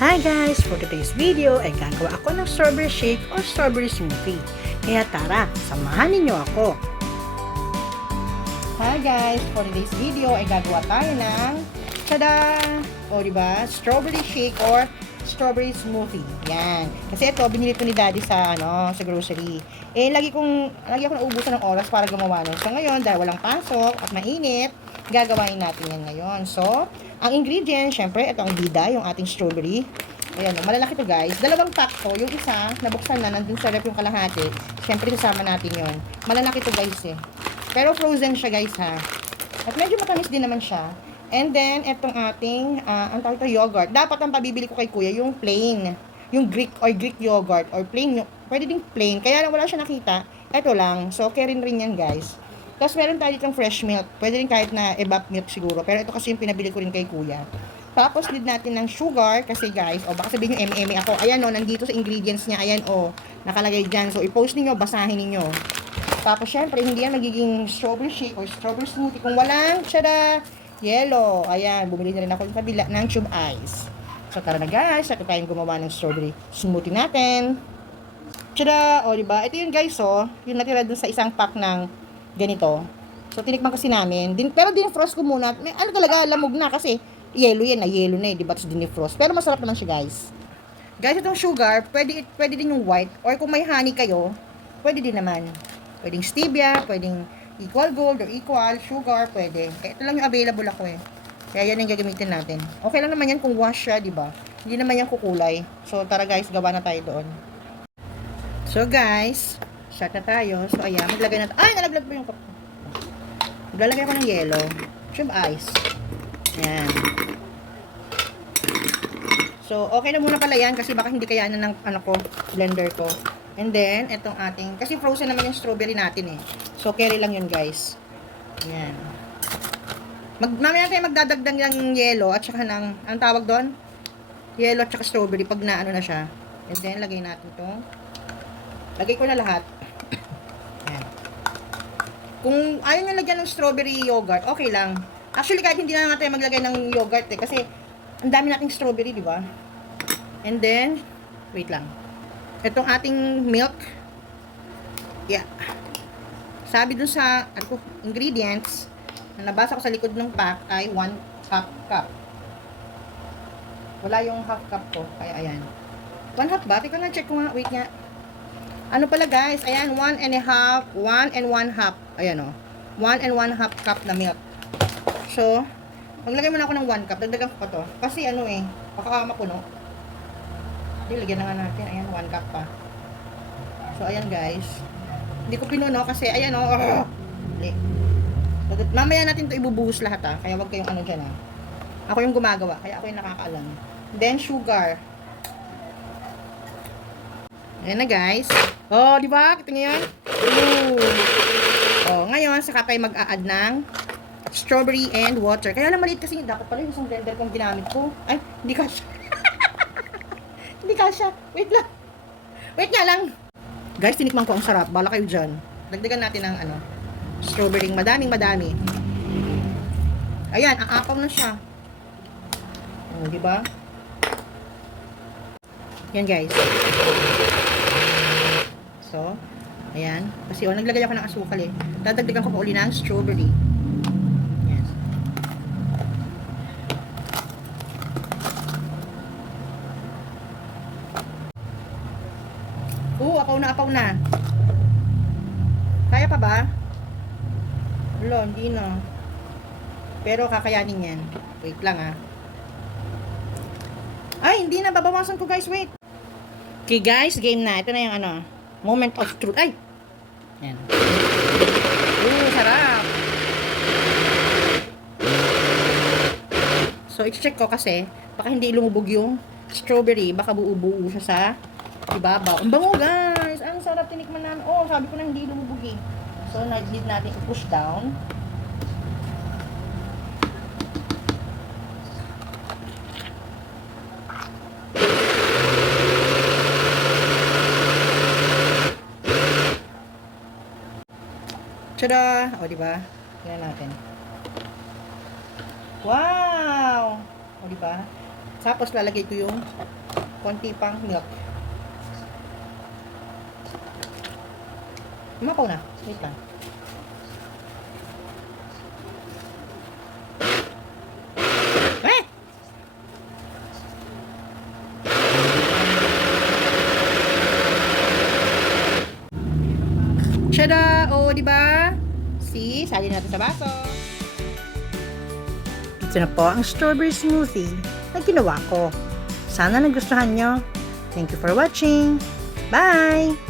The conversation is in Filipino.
Hi guys! For today's video ay gagawa ako ng strawberry shake or strawberry smoothie. Kaya tara, samahan ninyo ako. Hi guys! For today's video ay gagawa tayo ng tada! O diba? Strawberry shake or strawberry smoothie. Yan. Kasi ito, binili ko ni daddy sa grocery. Lagi ako naubusan ng oras para gumawa nun. So ngayon, dahil walang pasok at mainit, gagawain natin yan ngayon. So, ang ingredients, syempre, ito ang bida, yung ating strawberry. Ayan, malalaki to guys. Dalawang pack to. Yung isa, nabuksan na, nandun sa rep yung kalahati. Syempre, sasama natin yon. Malalaki to guys eh. Pero frozen siya guys ha. At medyo matamis din naman siya. And then, etong ating, ang tawag ito, yogurt. Dapat ang pabibili ko kay kuya, yung plain. Yung Greek yogurt. Or plain, pwede ding plain. Kaya lang wala siya nakita. Ito lang. So, okay rin yan guys. Tapos meron tayo ditong fresh milk. Pwede rin kahit na evap milk siguro. Pero ito kasi yung pinabili ko rin kay kuya. Tapos need natin ng sugar. Kasi guys, baka sabihin nyo eme ako. Ayan nandito sa ingredients niya. Ayan nakalagay dyan. So i-post niyo, basahin niyo. Tapos syempre, hindi yan magiging strawberry shake or strawberry smoothie kung walang, yellow. Ayan, bumili na rin ako yung kabila ng tube ice. So tara na guys, ito tayong gumawa ng strawberry smoothie natin. Diba? Ito yun guys, yung natira dun sa isang pack ng ganito. So, tinikman kasi namin. Pero dinefrost ko muna. Talaga, lamog na kasi yellow na eh, diba? Tapos dinefrost. Pero masarap naman siya, guys. Guys, itong sugar, pwede din yung white. Or kung may honey kayo, pwede din naman. Pwedeng stevia, pwedeng equal gold or equal sugar, pwede. Kaya ito lang yung available ako eh. Kaya yan yung gagamitin natin. Okay lang naman yan kung wash siya, diba? Hindi naman yan kukulay. So, tara guys, gawa na tayo doon. So, guys, start na tayo. So, ayan, maglagay natin. Ay, nalaglag po yung cup. Maglalagay ako ng yellow. Tube ice. Ayan. So, okay na muna pala yan kasi baka hindi kayanan ng blender ko. And then, itong ating, kasi frozen naman yung strawberry natin eh. So, carry lang yun guys. Ayan. Mamaya tayo magdadagdag ng yellow at saka ng, ang tawag doon? Yellow at saka strawberry pag na na siya. And then, lagay natin itong, lagay ko na lahat. Ayan. Kung ayaw nyo lagyan ng strawberry yogurt, okay lang. Actually, kahit hindi na natin maglagay ng yogurt eh. Kasi, ang dami nating strawberry, di ba? And then, wait lang. Itong ating milk. Yeah. Sabi dun sa, ingredients, na nabasa ko sa likod ng pack ay 1 half cup. Wala yung half cup ko. Kaya, ayan. 1 half ba? Teka na, check ko nga. Wait nga. Ano pala guys? Ayan, 1 and 1 half. Ayan 1 and 1 half cup na milk. So, maglagay muna ako ng 1 cup. Dagdagan ko pa to. Kasi baka mapuno. Hindi, lagyan na nga natin. Ayan, 1 cup pa. So, ayan guys. Hindi ko pinuno kasi, ayan mamaya natin to ibubuhos lahat Kaya wag kayong dyan Ako yung gumagawa. Kaya ako yung nakakaalam. Then, sugar. Ayan na guys. Di ba? Kita niyo yan? Ngayon, saka tayo mag-a-add ng strawberry and water. Kaya lang maliit kasi dapat pala yung isang blender kong ginamit ko. Ay, hindi kasya. Hindi kasya. Wait lang. Wait nga lang. Guys, tinikman ko ang sarap. Bala kayo dyan. Dagdagan natin ng strawberry. Madami. Ayan, aapaw na siya. Di ba? Yan guys. So, ayan. Kasi naglagay ako ng asukal eh. Dadagdagan ko pa uli ng strawberry. Yes. Apaw na. Kaya pa ba? Wala, hindi na. Pero kakayanin yan. Wait lang Ay, hindi na. Babawasan ko guys. Wait. Okay guys, game na. Ito na yung moment of truth. Ay! Ayan. Sarap! So, i-check ko kasi baka hindi lumubog yung strawberry. Baka buo-buo siya sa ibabaw. Ang bango guys! Ang sarap tinikman namin. Sabi ko na hindi lumubog eh. So, need natin i-push down. Tada! Diba? Tingnan natin. Wow! Diba? Tapos lalagay ko yung konti pang milk. Umapaw na. Wait lang. Eh! Tada! O, di ba? See? Sali natin sa baso. Ito na po ang strawberry smoothie na ginawa ko. Sana nagustuhan nyo. Thank you for watching. Bye!